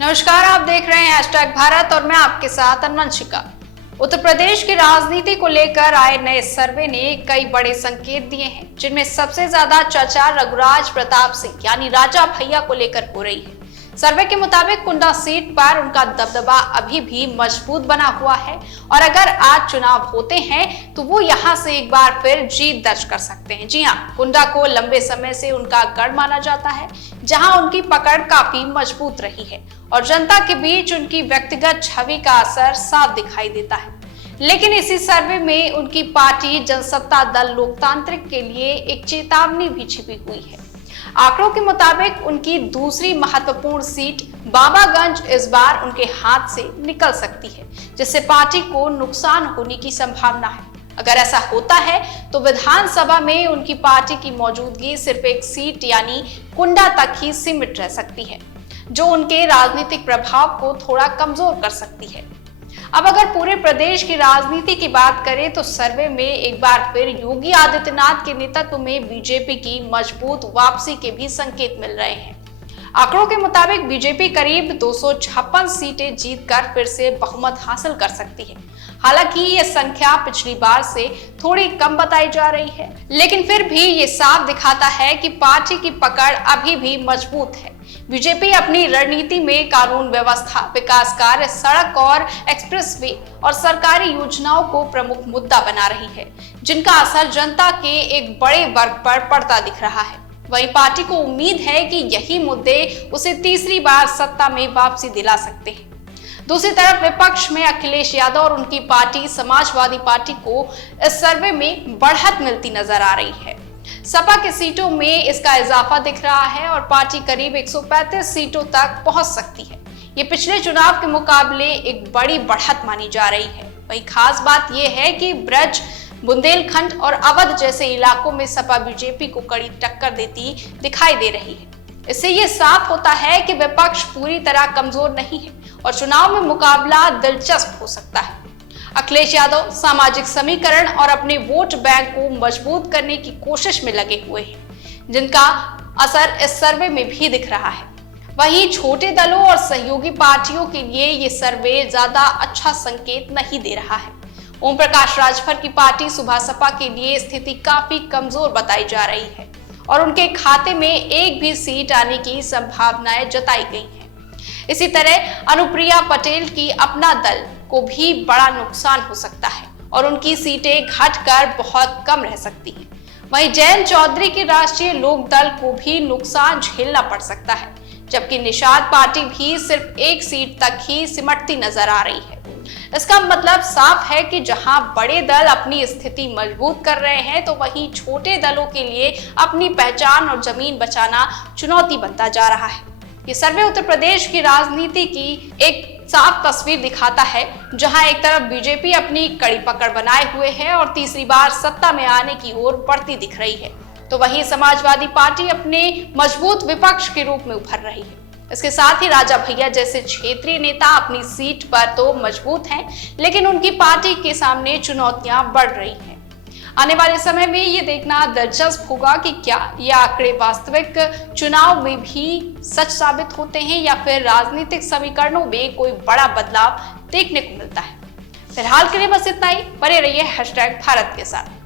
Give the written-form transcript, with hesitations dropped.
नमस्कार, आप देख रहे हैं #भारत और मैं आपके साथ अन्वंशिका। उत्तर प्रदेश की राजनीति को लेकर आए नए सर्वे ने कई बड़े संकेत दिए हैं, जिनमें सबसे ज्यादा चर्चा रघुराज प्रताप सिंह यानी राजा भैया को लेकर हो रही है। सर्वे के मुताबिक कुंडा सीट पर उनका दबदबा अभी भी मजबूत बना हुआ है और अगर आज चुनाव होते हैं तो वो यहां से एक बार फिर जीत दर्ज कर सकते हैं। जी हाँ, कुंडा को लंबे समय से उनका गढ़ माना जाता है, जहां उनकी पकड़ काफी मजबूत रही है और जनता के बीच उनकी व्यक्तिगत छवि का असर साफ दिखाई देता है। लेकिन इसी सर्वे में उनकी पार्टी जनसत्ता दल लोकतांत्रिक के लिए एक चेतावनी भी छिपी हुई है। आंकड़ों के मुताबिक उनकी दूसरी महत्वपूर्ण सीट बाबागंज इस बार उनके हाथ से निकल सकती है, जिससे पार्टी को नुकसान होने की संभावना है। अगर ऐसा होता है तो विधानसभा में उनकी पार्टी की मौजूदगी सिर्फ एक सीट यानी कुंडा तक ही सीमित रह सकती है, जो उनके राजनीतिक प्रभाव को थोड़ा कमजोर कर सकती है। अब अगर पूरे प्रदेश की राजनीति की बात करें तो सर्वे में एक बार फिर योगी आदित्यनाथ के नेतृत्व में बीजेपी की मजबूत वापसी के भी संकेत मिल रहे हैं। आंकड़ों के मुताबिक बीजेपी करीब 256 सीटें जीतकर फिर से बहुमत हासिल कर सकती है। हालांकि ये संख्या पिछली बार से थोड़ी कम बताई जा रही है, लेकिन फिर भी ये साफ दिखाता है कि पार्टी की पकड़ अभी भी मजबूत है। बीजेपी अपनी रणनीति में कानून व्यवस्था, विकास कार्य, सड़क और एक्सप्रेसवे और सरकारी योजनाओं को प्रमुख मुद्दा बना रही है, जिनका असर जनता के एक बड़े वर्ग पर पड़ता दिख रहा है। वहीं पार्टी को उम्मीद है कि यही मुद्दे उसे तीसरी बार सत्ता में वापसी दिला सकते हैं। दूसरी तरफ विपक्ष में अखिलेश यादव और उनकी पार्टी समाजवादी पार्टी को इस सर्वे में बढ़त मिलती नजर आ रही है। सपा के सीटों में इसका इजाफा दिख रहा है और पार्टी करीब 135 सीटों तक पहुंच सकती है। ये पिछले चुनाव के मुकाबले एक बड़ी बढ़त मानी जा रही है। वहीं खास बात यह है कि ब्रज, बुंदेलखंड और अवध जैसे इलाकों में सपा बीजेपी को कड़ी टक्कर देती दिखाई दे रही है। इससे ये साफ होता है कि विपक्ष पूरी तरह कमजोर नहीं है और चुनाव में मुकाबला दिलचस्प हो सकता है। अखिलेश यादव सामाजिक समीकरण और अपने वोट बैंक को मजबूत करने की कोशिश में लगे हुए हैं, जिनका असर इस सर्वे में भी दिख रहा है। वहीं छोटे दलों और सहयोगी पार्टियों के लिए ये सर्वे ज्यादा अच्छा संकेत नहीं दे रहा है। ओम प्रकाश राजभर की पार्टी सुबह सपा के लिए स्थिति काफी कमजोर बताई जा रही है और उनके खाते में एक भी सीट आने की संभावनाएं जताई गई हैं। इसी तरह अनुप्रिया पटेल की अपना दल को भी बड़ा नुकसान हो सकता है और उनकी सीटें घटकर बहुत कम रह सकती हैं। वहीं जयंत चौधरी की राष्ट्रीय लोक दल को भी नुकसान झेलना पड़ सकता है, जबकि निषाद पार्टी भी सिर्फ एक सीट तक ही सिमटती नजर आ रही है। इसका मतलब साफ है कि जहां बड़े दल अपनी स्थिति मजबूत कर रहे हैं, तो वहीं छोटे दलों के लिए अपनी पहचान और जमीन बचाना चुनौती बनता जा रहा है। ये सर्वे उत्तर प्रदेश की राजनीति की एक साफ तस्वीर दिखाता है, जहां एक तरफ बीजेपी अपनी कड़ी पकड़ बनाए हुए है और तीसरी बार सत्ता में आने की ओर बढ़ती दिख रही है, तो वहीं समाजवादी पार्टी अपने मजबूत विपक्ष के रूप में उभर रही है। इसके साथ ही राजा भैया जैसे क्षेत्रीय नेता अपनी सीट पर तो मजबूत हैं, लेकिन उनकी पार्टी के सामने चुनौतियां बढ़ रही हैं। आने वाले समय में ये देखना दिलचस्प होगा कि क्या ये आंकड़े वास्तविक चुनाव में भी सच साबित होते हैं या फिर राजनीतिक समीकरणों में कोई बड़ा बदलाव देखने को मिलता है। फिलहाल के लिए बस इतना ही। बने रहिए #भारत के साथ।